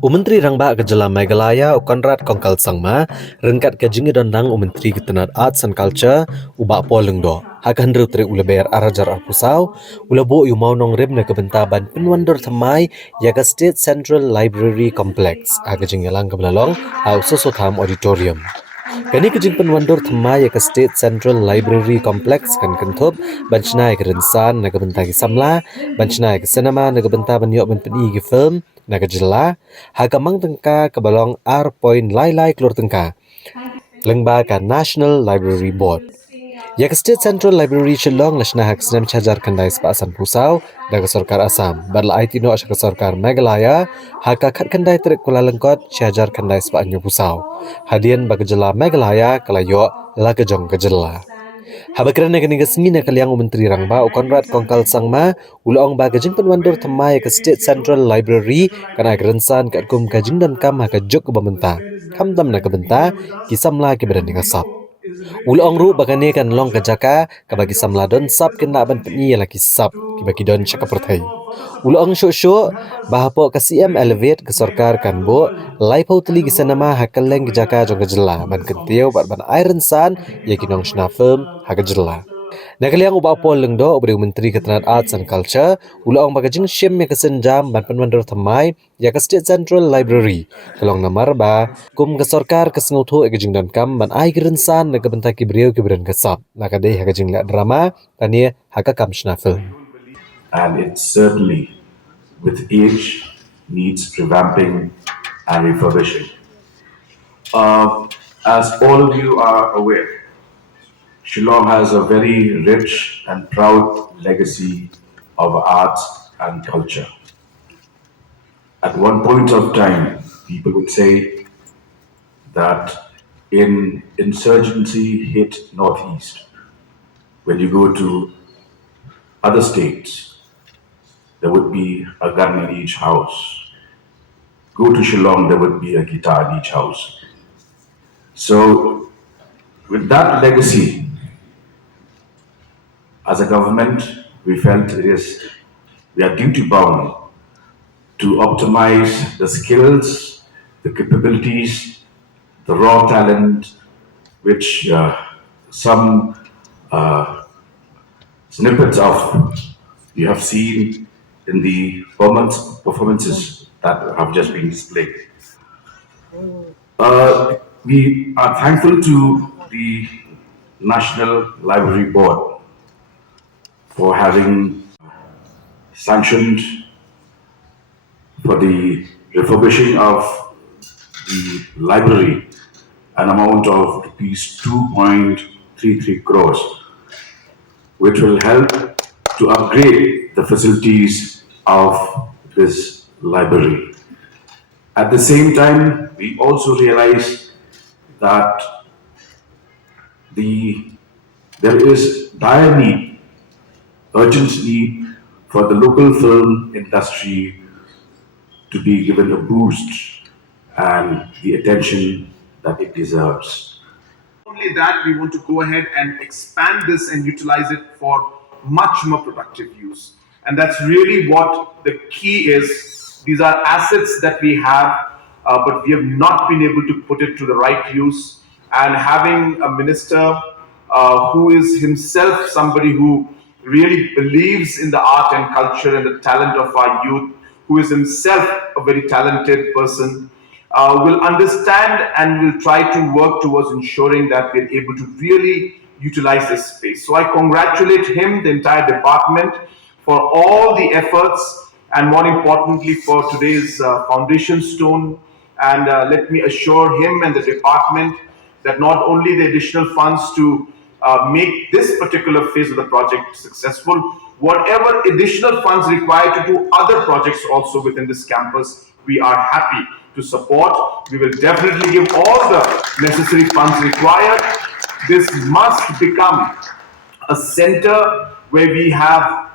Umentri Rangba ke Jela Meghalaya Konrad Kongkal Sangma rengkat ke jingi dondang Umentri Ketenat Arts and Culture ubak poleng do. Hakan rutri ula bayar arajar arpusau ula bo yu Mawnongrim na kebentaban pynwandur Thymmai ya ke State Central Library Complex aga jingi lang kebelalong au Sosotham Auditorium. Kani kejing pynwandur Thymmai ya ke State Central Library Complex kan kentup banchnai ke rensan na kebentagi samla banchnai ke cinema na kebentaban yok benpeni ke film na kejela hagamang tengka kebalong R. Lai keluar tengka lengba ka National Library Board. Ya ke State Central Library Shillong nasna hak senam chajar kandai sepasan pusau daga Sarkar Assam. Badla IT no asya Sarkar Meghalaya haka kat kandai terik Kuala Lengkot chajar kandai sepaannya pusau. Hadian bagi jela Meghalaya kalayo la kejong kejela. Habakran na kaniga singina kalyang Menteri Rangba Konrad Kongkal Sangma ulaong ba kajing pynwandur Thymmai ke State Central Library kana kerensan kat kum kajing dan kam haka juk ke bamenta. Kam dam na kebenta kisamla ke berani ngasap. Ulaong ru bagane kan long kajaka kabagi samla don sap kena ban penyi laki sap kibagi don chakaperthai. Ulaong syok-syok bahapo ka CM Elevate ke Sarkar kan bo lai pautli ke sanama hakaleng kejaka jong kejela ban kentiau ban iron san ya kinong shna film hakajela. Nakaliang uba poleng do ubri Menteri Ketenat Arts and Culture ulaong bagajing syem ya kesenjam ban pynwandur Thymmai ya ke State Central Library kalong namar ba kum ke Sarkar ke sengutho egajing dan kam ban ai gerensan na kebentaki beriau keberen kesap nakadei hakajing la drama tania hakakam shna film. And it certainly, with age, needs revamping and refurbishing. As all of you are aware, Shillong has a very rich and proud legacy of arts and culture. At one point of time, people would say that in insurgency hit Northeast, when you go to other states, there would be a gun in each house. Go to Shillong, there would be a guitar in each house. So, with that legacy, as a government, we felt we are duty bound to optimize the skills, the capabilities, the raw talent, which some snippets of you have seen in the performances that have just been displayed. We are thankful to the National Library Board for having sanctioned for the refurbishing of the library an amount of rupees 2.33 crores, which will help to upgrade the facilities of this library. At the same time, we also realize that there is dire need, urgent need for the local film industry to be given a boost and the attention that it deserves. Only that, we want to go ahead and expand this and utilize it for much more productive use. And that's really what the key is. These are assets that we have, but we have not been able to put it to the right use. And having a minister who is himself somebody who really believes in the art and culture and the talent of our youth, who is himself a very talented person, will understand and will try to work towards ensuring that we're able to really utilize this space. So I congratulate him, the entire department, for all the efforts and more importantly for today's foundation stone. And let me assure him and the department that not only the additional funds to make this particular phase of the project successful, whatever additional funds required to do other projects also within this campus, we are happy to support. We will definitely give all the necessary funds required. This must become a center where we have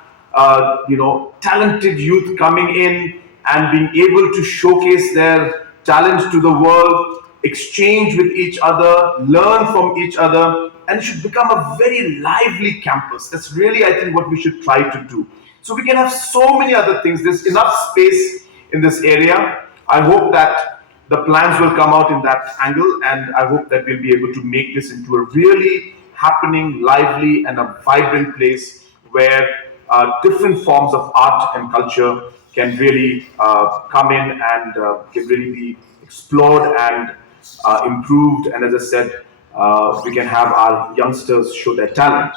talented youth coming in and being able to showcase their talent to the world, exchange with each other, learn from each other, and it should become a very lively campus. That's really, I think, what we should try to do. So we can have so many other things. There's enough space in this area. I hope that the plans will come out in that angle, and I hope that we'll be able to make this into a really happening, lively, and a vibrant place where different forms of art and culture can really come in and can really be explored and improved. And as I said, we can have our youngsters show their talent.